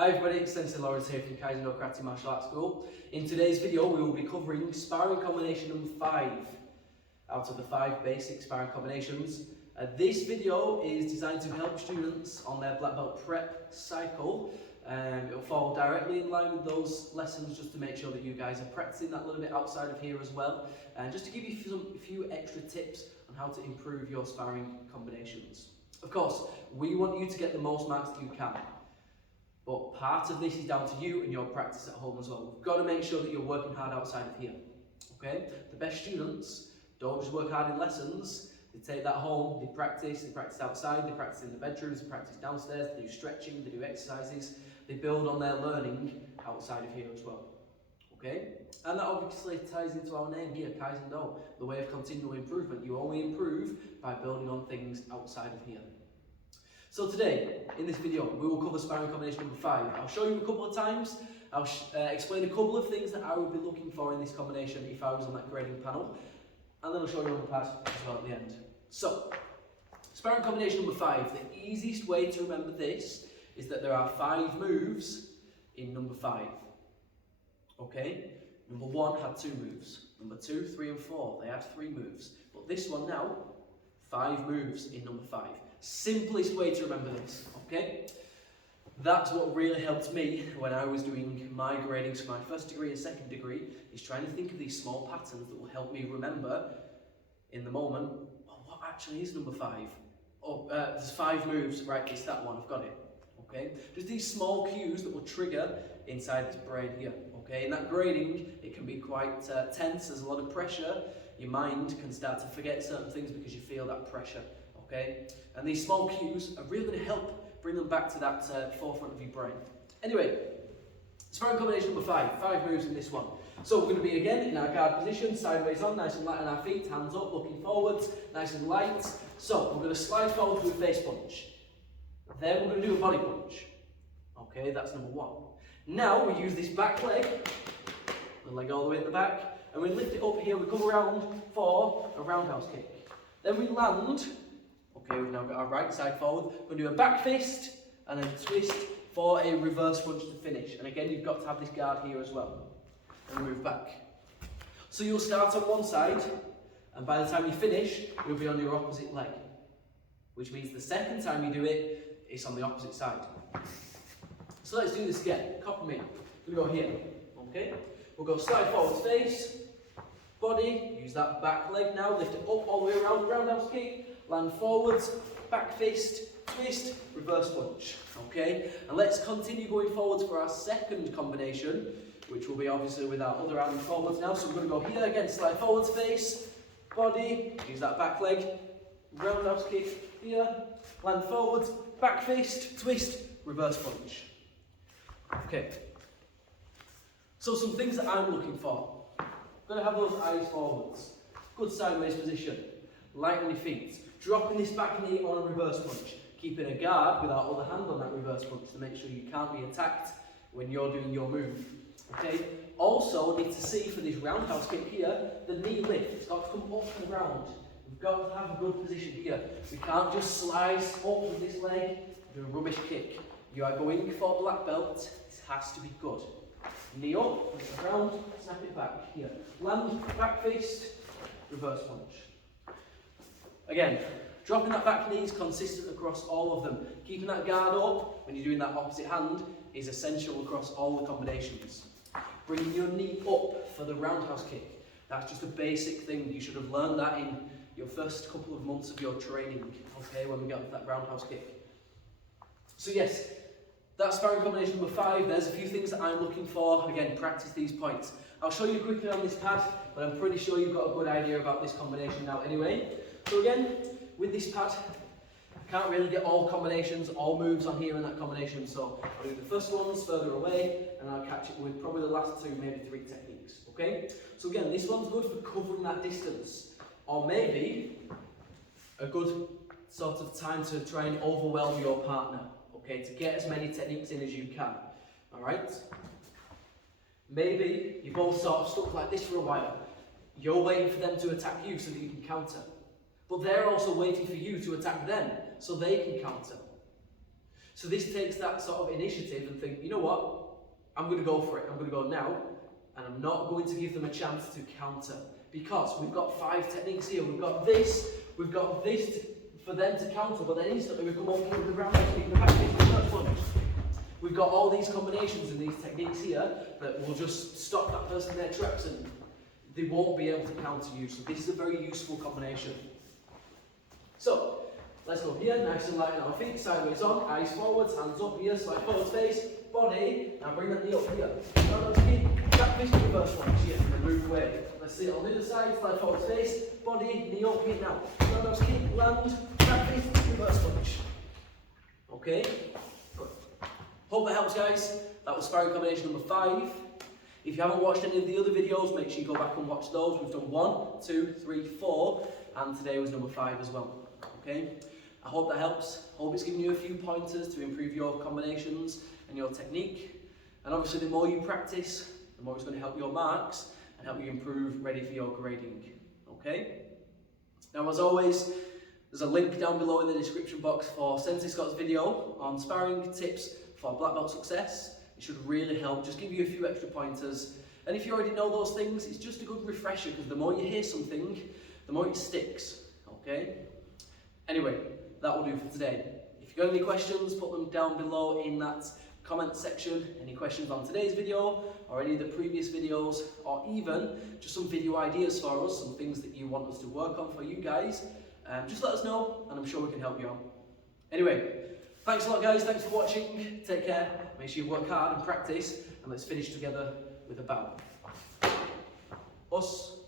Hi everybody, it's Sensei Lawrence here from Kaizen-Do Karate Martial Arts School. In today's video we will be covering sparring combination number 5 out of the 5 basic sparring combinations. This video is designed to help students on their black belt prep cycle. It will fall directly in line with those lessons just to make sure that you guys are practicing that little bit outside of here as well. And just to give you a few extra tips on how to improve your sparring combinations. Of course, we want you to get the most marks that you can. But part of this is down to you and your practice at home as well. We've got to make sure that you're working hard outside of here. Okay? The best students don't just work hard in lessons, they take that home, they practice outside, they practice in the bedrooms, they practice downstairs, they do stretching, they do exercises, they build on their learning outside of here as well. Okay? And that obviously ties into our name here, Kaizen-Do, the way of continual improvement. You only improve by building on things outside of here. So today, in this video, we will cover sparring combination number 5. I'll show you a couple of times, I'll explain a couple of things that I would be looking for in this combination if I was on that grading panel, and then I'll show you on the pad as well at the end. So, sparring combination number 5, the easiest way to remember this is that there are 5 moves in number 5. Okay? Number 1 had 2 moves. Number 2, 3 and 4, they had 3 moves. But this one now, 5 moves in number 5. Simplest way to remember this, okay? That's what really helped me when I was doing my gradings for my first degree and second degree, is trying to think of these small patterns that will help me remember in the moment, oh, what actually is number 5? Oh, there's 5 moves, right, it's that one, I've got it, okay? Just these small cues that will trigger inside this brain here, okay? In that grading, it can be quite tense, there's a lot of pressure, your mind can start to forget certain things because you feel that pressure. Okay? And these small cues are really going to help bring them back to that forefront of your brain. Anyway, sparring combination number 5, 5 moves in this one. So we're going to be again in our guard position, sideways on, nice and light on our feet, hands up, looking forwards, nice and light. So we're going to slide forward to a face punch. Then we're going to do a body punch. Okay, that's number 1. Now we use this back leg, the leg all the way at the back, and we lift it up here, we come around for a roundhouse kick. Then we land. Okay, we've now got our right side forward. We're going to do a back fist and then twist for a reverse punch to finish. And again, you've got to have this guard here as well. And move back. So you'll start on one side, and by the time you finish, you'll be on your opposite leg. Which means the second time you do it, it's on the opposite side. So let's do this again. Copy me. We'll go here. Okay? We'll go slide forward face, body, use that back leg now, lift it up all the way around, roundhouse kick. Land forwards, back fist, twist, reverse punch. Okay? And let's continue going forwards for our second combination, which will be obviously with our other arm forwards now. So we're going to go here again, slide forwards, face, body, use that back leg, roundhouse kick here, land forwards, back fist, twist, reverse punch. Okay. So some things that I'm looking for. Got to have those eyes forwards. Good sideways position. Light on your feet. Dropping this back knee on a reverse punch. Keeping a guard with our other hand on that reverse punch to make sure you can't be attacked when you're doing your move. Okay? Also, need to see for this roundhouse kick here, the knee lift. It's got to come up from the ground. We've got to have a good position here. We can't just slice up with this leg and do a rubbish kick. You are going for black belt. This has to be good. Knee up, push it around, snap it back. Here. Land, back fist, reverse punch. Again, dropping that back knee is consistent across all of them. Keeping that guard up when you're doing that opposite hand is essential across all the combinations. Bringing your knee up for the roundhouse kick. That's just a basic thing. You should have learned that in your first couple of months of your training, okay, when we got to that roundhouse kick. So yes, that's sparring combination number 5. There's a few things that I'm looking for. Again, practice these points. I'll show you quickly on this pad, but I'm pretty sure you've got a good idea about this combination now anyway. So again, with this pad, I can't really get all combinations, all moves on here in that combination, so I'll do the first ones further away, and I'll catch it with probably the last 2, maybe 3 techniques, okay? So again, this one's good for covering that distance, or maybe a good sort of time to try and overwhelm your partner, okay, to get as many techniques in as you can, alright? Maybe you're both sort of stuck like this for a while. You're waiting for them to attack you so that you can counter. But they're also waiting for you to attack them so they can counter. So this takes that sort of initiative and think, you know what, I'm going to go for it, I'm going to go now, and I'm not going to give them a chance to counter, because we've got 5 techniques here. We've got this for them to counter, but then instantly we come over here with the ground kick, the back kick, the first punch. We've got all these combinations and these techniques here that will just stop that person in their tracks and they won't be able to counter you. So this is a very useful combination. So let's go here, nice and light on our feet, sideways on, eyes forwards, hands up here, slide forward face, body, now bring that knee up here. Now let's keep that fist reverse punch here and move away. Let's see it on the other side, slide forward face, body, knee up here now. Now let's keep land, that fist reverse punch. Okay? Good. Hope that helps, guys. That was sparring combination number 5. If you haven't watched any of the other videos, make sure you go back and watch those. We've done 1, 2, 3, 4, and today was number 5 as well. Okay? I hope that helps. Hope it's given you a few pointers to improve your combinations and your technique. And obviously, the more you practice, the more it's going to help your marks and help you improve ready for your grading. Okay? Now, as always, there's a link down below in the description box for Sensei Scott's video on sparring tips for black belt success. It should really help, just give you a few extra pointers. And if you already know those things, it's just a good refresher, because the more you hear something, the more it sticks. Okay? Anyway, that will do for today. If you've got any questions, put them down below in that comment section. Any questions on today's video, or any of the previous videos, or even just some video ideas for us, some things that you want us to work on for you guys, just let us know, and I'm sure we can help you out. Anyway, thanks a lot, guys. Thanks for watching. Take care. Make sure you work hard and practice, and let's finish together with a bow. Us.